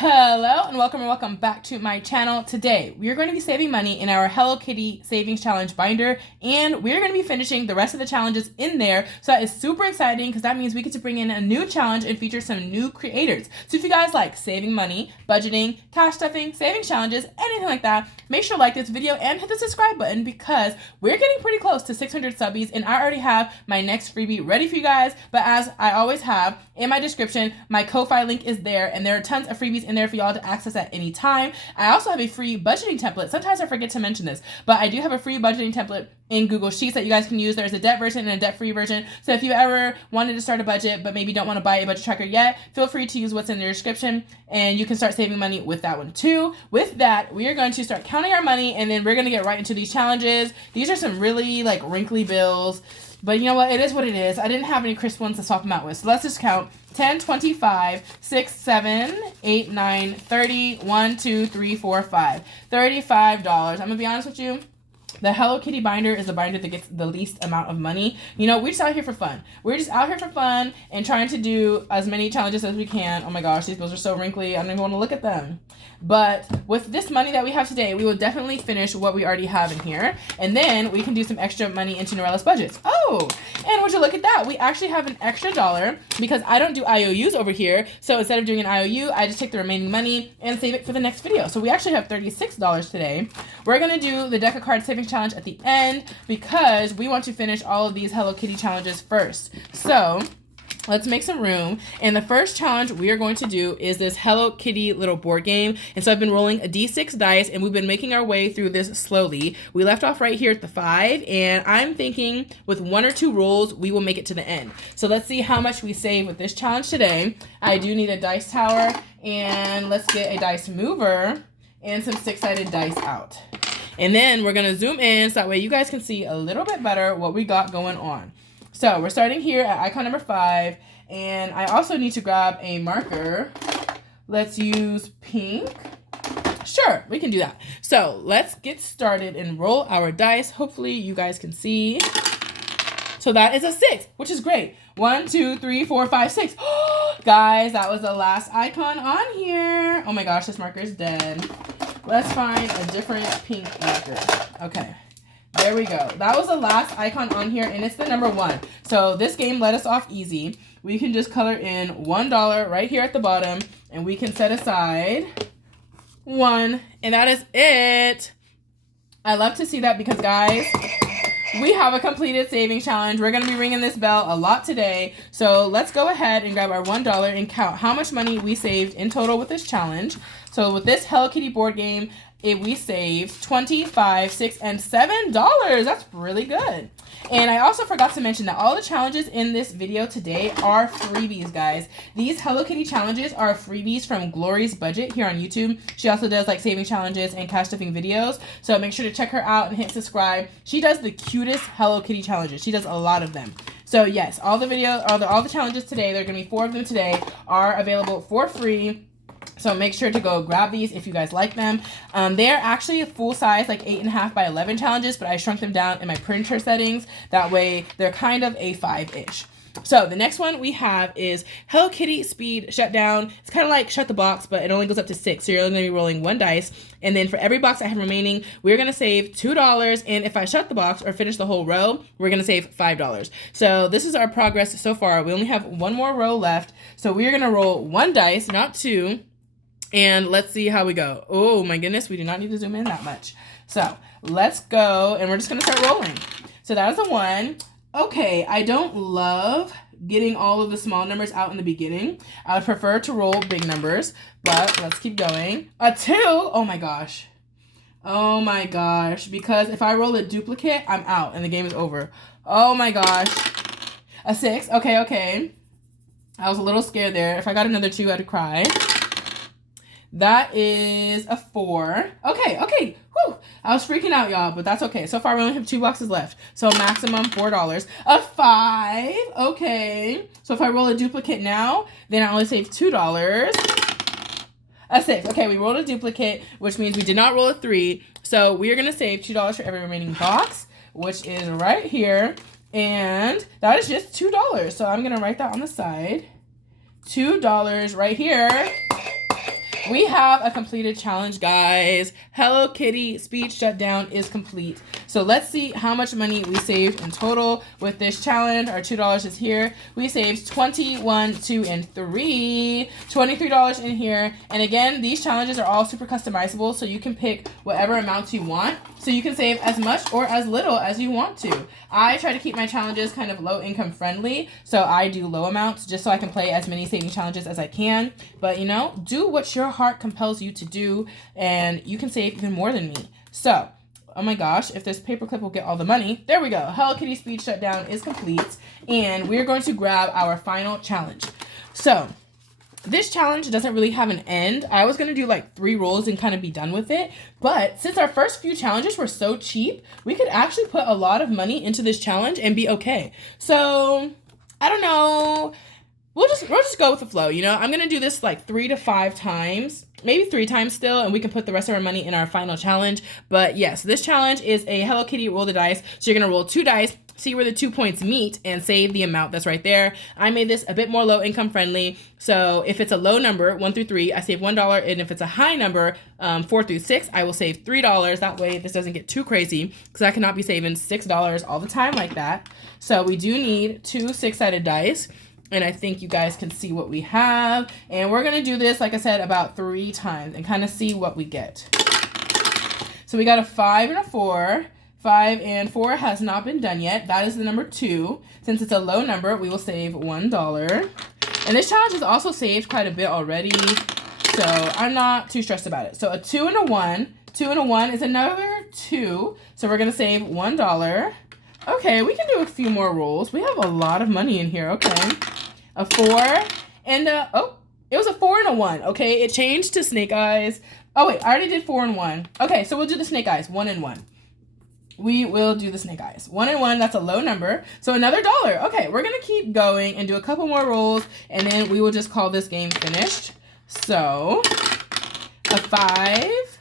Hello and welcome back to my channel. Today we are going to be saving money in our Hello Kitty Savings Challenge binder, and we're going to be finishing the rest of the challenges in there. So that is super exciting because that means we get to bring in a new challenge and feature some new creators. So if you guys like saving money, budgeting, cash stuffing, savings challenges, anything like that, make sure to like this video and hit the subscribe button because we're getting pretty close to 600 subbies, and I already have my next freebie ready for you guys. But as I always have, in my description, my Ko-Fi link is there, and there are tons of freebies in there for y'all to access at any time. I also have a free budgeting template. Sometimes I forget to mention this, but I do have a free budgeting template in Google Sheets that you guys can use. There's a debt version and a debt-free version. So if you ever wanted to start a budget but maybe don't want to buy a budget tracker yet, feel free to use what's in the description and you can start saving money with that one too. With that, we are going to start counting our money, and then we're going to get right into these challenges. These are some really wrinkly bills, but you know what? It is what it is. I didn't have any crisp ones to swap them out with. So let's just count 10, 25, 6, 7, 8, 9, 30, 1, 2, 3, 4, 5. $35. I'm going to be honest with you. The Hello Kitty binder is the binder that gets the least amount of money. You know, we're just out here for fun. We're just out here for fun and trying to do as many challenges as we can. Oh my gosh, these bills are so wrinkly. I don't even want to look at them. But with this money that we have today, we will definitely finish what we already have in here. And then we can do some extra money into Norella's budgets. Oh, and would you look at that? We actually have an extra $1 because I don't do IOUs over here. So instead of doing an IOU, I just take the remaining money and save it for the next video. So we actually have $36 today. We're going to do the deck of cards savings challenge at the end because we want to finish all of these Hello Kitty challenges first. So let's make some room. And the first challenge we are going to do is this Hello Kitty little board game. And so I've been rolling a D6 dice, and we've been making our way through this slowly. We left off right here at the 5, and I'm thinking with 1 or 2 rolls, we will make it to the end. So let's see how much we save with this challenge today. I do need a dice tower, and let's get a dice mover and some 6-sided dice out. And then we're going to zoom in so that way you guys can see a little bit better what we got going on. So we're starting here at icon number 5, and I also need to grab a marker. Let's use pink. Sure, we can do that. So let's get started and roll our dice. Hopefully you guys can see. So that is a 6, which is great. 1, 2, 3, 4, 5, 6. Guys, that was the last icon on here. Oh my gosh, this marker is dead. Let's find a different pink marker. Okay. There we go. That was the last icon on here, and it's the number 1. So this game let us off easy. We can just color in $1 right here at the bottom, and we can set aside 1, and that is it. I love to see that because, guys, we have a completed saving challenge. We're going to be ringing this bell a lot today. So let's go ahead and grab our $1 and count how much money we saved in total with this challenge. So with this Hello Kitty board game, we saved $25, $6, and $7. That's really good. And I also forgot to mention that all the challenges in this video today are freebies, guys. These Hello Kitty challenges are freebies from Glory's Budget here on YouTube. She also does saving challenges and cash stuffing videos. So make sure to check her out and hit subscribe. She does the cutest Hello Kitty challenges. She does a lot of them. So yes, all the videos, all the challenges today, there are going to be 4 of them today, are available for free. So make sure to go grab these if you guys like them. They're actually a full size, 8.5 by 11 challenges, but I shrunk them down in my printer settings. That way they're kind of a 5-ish. So the next one we have is Hello Kitty Speed Shutdown. It's kind of like Shut the Box, but it only goes up to 6. So you're only going to be rolling 1 dice. And then for every box I have remaining, we're going to save $2. And if I shut the box or finish the whole row, we're going to save $5. So this is our progress so far. We only have 1 more row left. So we're going to roll 1 dice, not 2. And let's see how we go. Oh my goodness, we do not need to zoom in that much. So let's go, and we're just gonna start rolling. So that is a 1. Okay, I don't love getting all of the small numbers out in the beginning. I would prefer to roll big numbers, but let's keep going. A 2, oh my gosh. Oh my gosh, because if I roll a duplicate, I'm out and the game is over. Oh my gosh. A 6, okay. I was a little scared there. If I got another 2, I'd cry. That is a 4. Okay. Whew. I was freaking out, y'all, but that's okay. So far, we only have 2 boxes left. So maximum $4. A 5. Okay. So if I roll a duplicate now, then I only save $2. A 6. Okay, we rolled a duplicate, which means we did not roll a 3. So we are going to save $2 for every remaining box, which is right here. And that is just $2. So I'm going to write that on the side. $2 right here. We have a completed challenge, guys. Hello Kitty speed shutdown is complete. So let's see how much money we saved in total with this challenge. Our $2 is here. We saved 21, 2, and 3. $23 in here. And again, these challenges are all super customizable, so you can pick whatever amounts you want. So you can save as much or as little as you want to. I try to keep my challenges kind of low income friendly, so I do low amounts just so I can play as many saving challenges as I can. But you know, do what your heart compels you to do, and you can save even more than me. So, oh my gosh, if this paperclip will get all the money. There we go. Hello Kitty speed shutdown is complete, and we're going to grab our final challenge. So, this challenge doesn't really have an end. I was going to do like 3 rolls and kind of be done with it. But since our first few challenges were so cheap, we could actually put a lot of money into this challenge and be okay. So, I don't know. We'll just go with the flow, you know? I'm going to do this like 3 to 5 times. Maybe 3 times still, and we can put the rest of our money in our final challenge. But yes, this challenge is a Hello Kitty roll the dice. So you're going to roll 2 dice, see where the 2 points meet, and save the amount that's right there. I made this a bit more low income friendly. So if it's a low number, 1 through 3, I save $1. And if it's a high number, 4 through 6, I will save $3. That way this doesn't get too crazy, because I cannot be saving $6 all the time like that. So we do need 2 6-sided dice. And I think you guys can see what we have. And we're going to do this, like I said, about 3 times and kind of see what we get. So we got a 5 and a 4. 5 and 4 has not been done yet. That is the number 2. Since it's a low number, we will save $1. And this challenge has also saved quite a bit already, so I'm not too stressed about it. So a 2 and a 1. 2 and a 1 is another 2. So we're going to save $1. Okay, we can do a few more rolls. We have a lot of money in here. Okay. A 4 and a, oh, it was a 4 and a 1. Okay, it changed to snake eyes. Oh wait, I already did 4 and 1. Okay, so we'll do the snake eyes, 1 and 1. We will do the snake eyes. 1 and 1, that's a low number. So another $1. Okay, we're gonna keep going and do a couple more rolls, and then we will just call this game finished. So, a 5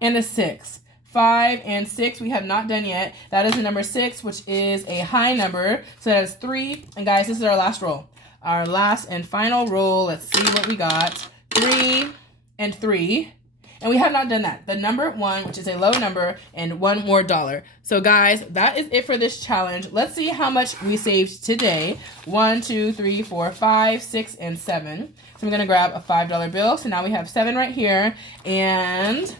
and a 6. 5 and 6 we have not done yet. That is the number 6, which is a high number. So that is 3. And guys, this is our last roll. Our last and final roll. Let's see what we got. 3 and 3. And we have not done that. The number 1, which is a low number, and $1 more. So guys, that is it for this challenge. Let's see how much we saved today. 1, 2, 3, 4, 5, 6, and 7. So I'm gonna grab a $5 bill. So now we have 7 right here. And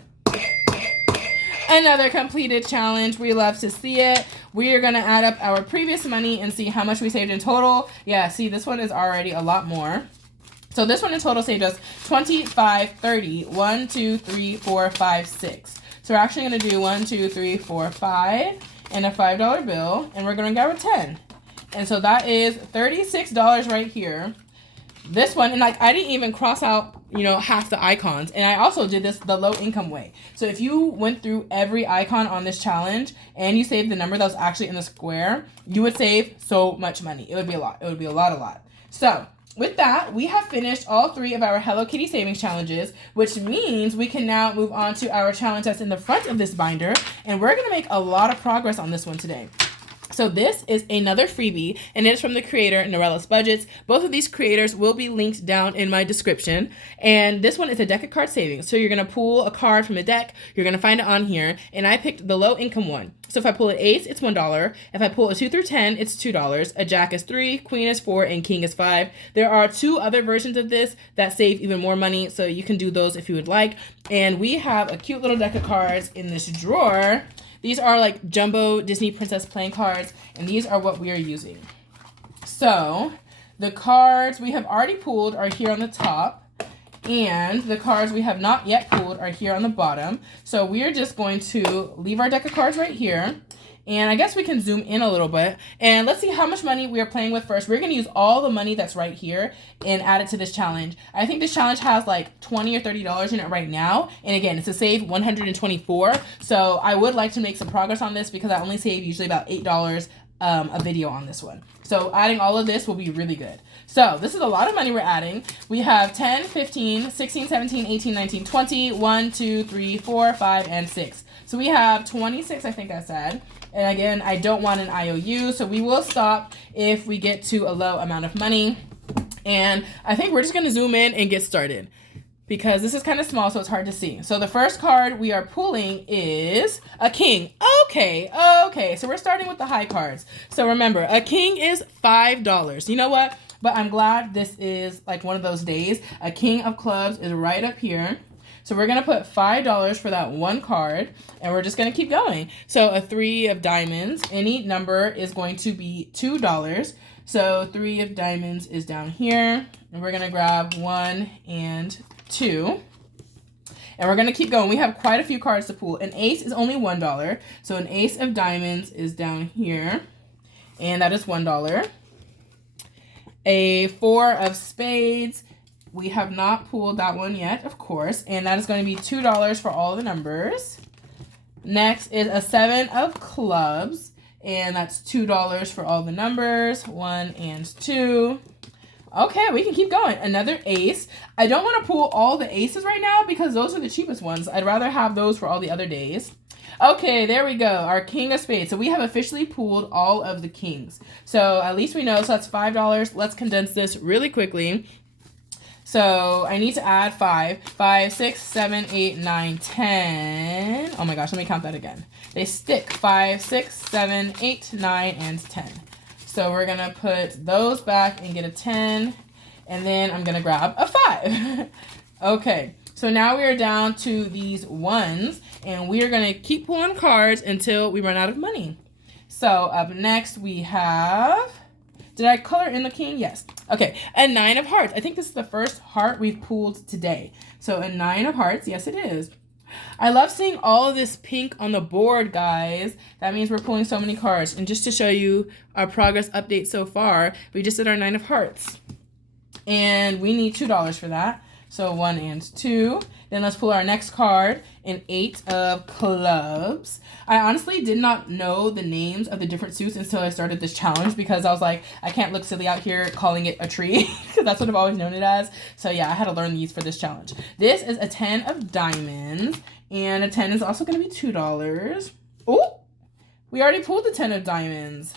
another completed challenge. We love to see it. We are going to add up our previous money and see how much we saved in total. Yeah, see, this one is already a lot more. So this one in total saved us $25, $30, 1, 2, 3, 4, 5, 6. So we're actually going to do 1, 2, 3, 4, 5 and a $5 bill, and we're going to grab a 10. And so that is $36 right here. This one, and like I didn't even cross out, you know, half the icons. And I also did this the low income way. So if you went through every icon on this challenge and you saved the number that was actually in the square, you would save so much money. It would be a lot. It would be a lot. So with that, we have finished all 3 of our Hello Kitty savings challenges, which means we can now move on to our challenge that's in the front of this binder. And we're going to make a lot of progress on this one today. So this is another freebie, and it's from the creator, Norellis Budgets. Both of these creators will be linked down in my description. And this one is a deck of card savings. So you're going to pull a card from the deck. You're going to find it on here. And I picked the low income one. So if I pull an ace, it's $1. If I pull a 2 through 10, it's $2. A jack is 3, queen is 4, and king is 5. There are 2 other versions of this that save even more money, so you can do those if you would like. And we have a cute little deck of cards in this drawer. These are like jumbo Disney Princess playing cards, and these are what we are using. So the cards we have already pulled are here on the top, and the cards we have not yet pulled are here on the bottom. So we are just going to leave our deck of cards right here. And I guess we can zoom in a little bit. And let's see how much money we are playing with first. We're going to use all the money that's right here and add it to this challenge. I think this challenge has like $20 or $30 in it right now. And again, it's a save $124. So I would like to make some progress on this because I only save usually about $8 a video on this one. So adding all of this will be really good. So this is a lot of money we're adding. We have 10, 15, 16, 17, 18, 19, 20, 1, 2, 3, 4, 5, and 6. So we have 26, I think I said. And again, I don't want an IOU, so we will stop if we get to a low amount of money. And I think we're just going to zoom in and get started. because this is kind of small, so it's hard to see. So the first card we are pulling is a king. Okay, so we're starting with the high cards. So remember, a king is $5. You know what? But I'm glad this is like one of those days. A king of clubs is right up here. So we're gonna put $5 for that one card, and we're just gonna keep going. So a 3 of diamonds, any number is going to be $2. So 3 of diamonds is down here, and we're gonna grab 1 and 2. And we're gonna keep going. We have quite a few cards to pull. An ace is only $1. So an ace of diamonds is down here, and that is $1. A 4 of spades. We have not pulled that one yet, of course, and that is going to be $2 for all the numbers. Next is a 7 of clubs, and that's $2 for all the numbers, 1 and 2. Okay, we can keep going. Another ace. I don't want to pull all the aces right now because those are the cheapest ones. I'd rather have those for all the other days. Okay, there we go. Our king of spades. So we have officially pulled all of the kings. So at least we know. So that's $5. Let's condense this really quickly. So I need to add 5. 5, 6, 7, 8, 9, 10. Oh my gosh, let me count that again. They stick. 5, 6, 7, 8, 9, and 10. So we're going to put those back and get a 10. And then I'm going to grab a 5. Okay, so now we are down to these ones. And we are going to keep pulling cards until we run out of money. So up next we have... Did I color in the king? Yes. Okay, a 9 of hearts. I think this is the first heart we've pulled today. So a 9 of hearts. Yes, it is. I love seeing all of this pink on the board, guys. That means we're pulling so many cards. And just to show you our progress update so far, we just did our 9 of hearts. And we need $2 for that. So 1 and 2. Then let's pull our next card, an 8 of clubs. I honestly did not know the names of the different suits until I started this challenge because I was like, I can't look silly out here calling it a tree because that's what I've always known it as. So yeah, I had to learn these for this challenge. This is a 10 of diamonds, and a 10 is also going to be $2. Oh, we already pulled the 10 of diamonds.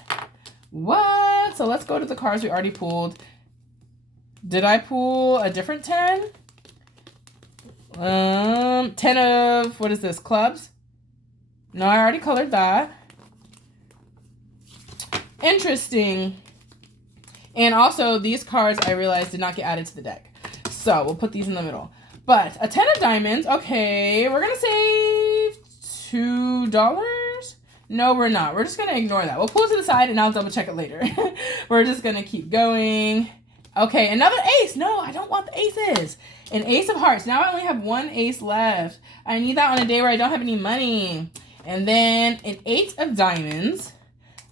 What? So let's go to the cards we already pulled. Did I pull a different 10? 10 of, what is this, clubs? No, I already colored that. Interesting. And also, these cards, I realized, did not get added to the deck. So, we'll put these in the middle. But, a 10 of diamonds, okay, we're going to save $2? No, we're not. We're just going to ignore that. We'll pull it to the side, and I'll double check it later. We're just going to keep going. Okay, another ace. No, I don't want the aces. An ace of hearts. Now I only have 1 ace left. I need that on a day where I don't have any money. And then an 8 of diamonds.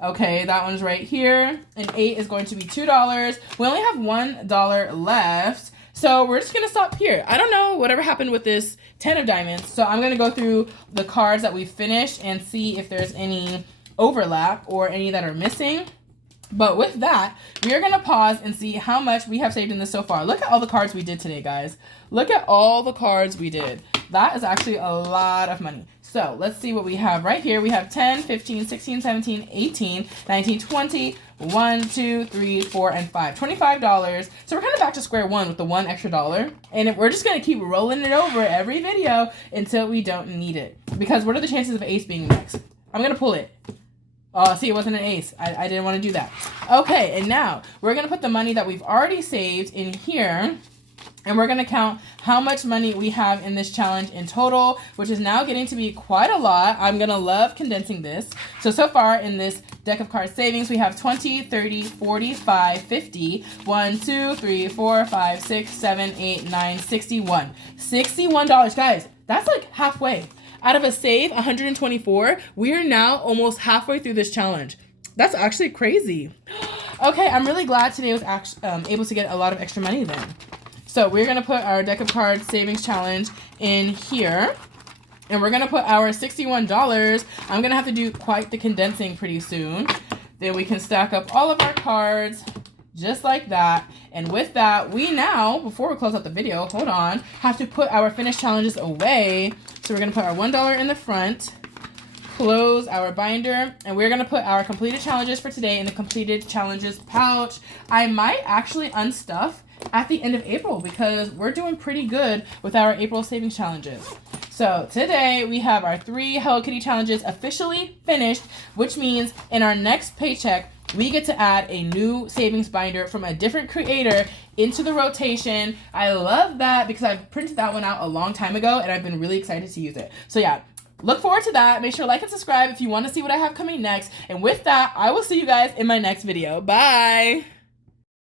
Okay, that one's right here. An 8 is going to be $2. We only have $1 left. So we're just going to stop here. I don't know whatever happened with this 10 of diamonds. So I'm going to go through the cards that we finished and see if there's any overlap or any that are missing. But with that, we are going to pause and see how much we have saved in this so far. Look at all the cards we did today, guys. Look at all the cards we did. That is actually a lot of money. So let's see what we have right here. We have 10, 15, 16, 17, 18, 19, 20, 1, 2, 3, 4, and 5. $25. So we're kind of back to square one with the $1 extra. And we're just going to keep rolling it over every video until we don't need it. Because what are the chances of ace being next? I'm going to pull it. Oh, see, it wasn't an ace. I didn't want to do that. Okay, and now we're going to put the money that we've already saved in here. And we're going to count how much money we have in this challenge in total, which is now getting to be quite a lot. I'm going to love condensing this. So far in this deck of card savings, we have 20, 30, 45, 50, 1, 2, 3, 4, 5, 6, 7, 8, 9, 61. $61. Guys, that's like halfway. Out of a save, 124, we are now almost halfway through this challenge. That's actually crazy. Okay, I'm really glad today was able to get a lot of extra money then. So we're going to put our deck of cards savings challenge in here. And we're going to put our $61. I'm going to have to do quite the condensing pretty soon. Then we can stack up all of our cards just like that. And with that, we now, before we close out the video, hold on, have to put our finished challenges away. So we're going to put our $1 in the front, close our binder, and we're going to put our completed challenges for today in the completed challenges pouch. I might actually unstuff at the end of April because we're doing pretty good with our April savings challenges. So today we have our 3 Hello Kitty challenges officially finished, which means in our next paycheck, we get to add a new savings binder from a different creator into the rotation. I love that because I printed that one out a long time ago and I've been really excited to use it. So yeah, look forward to that. Make sure to like and subscribe if you want to see what I have coming next. And with that, I will see you guys in my next video. Bye!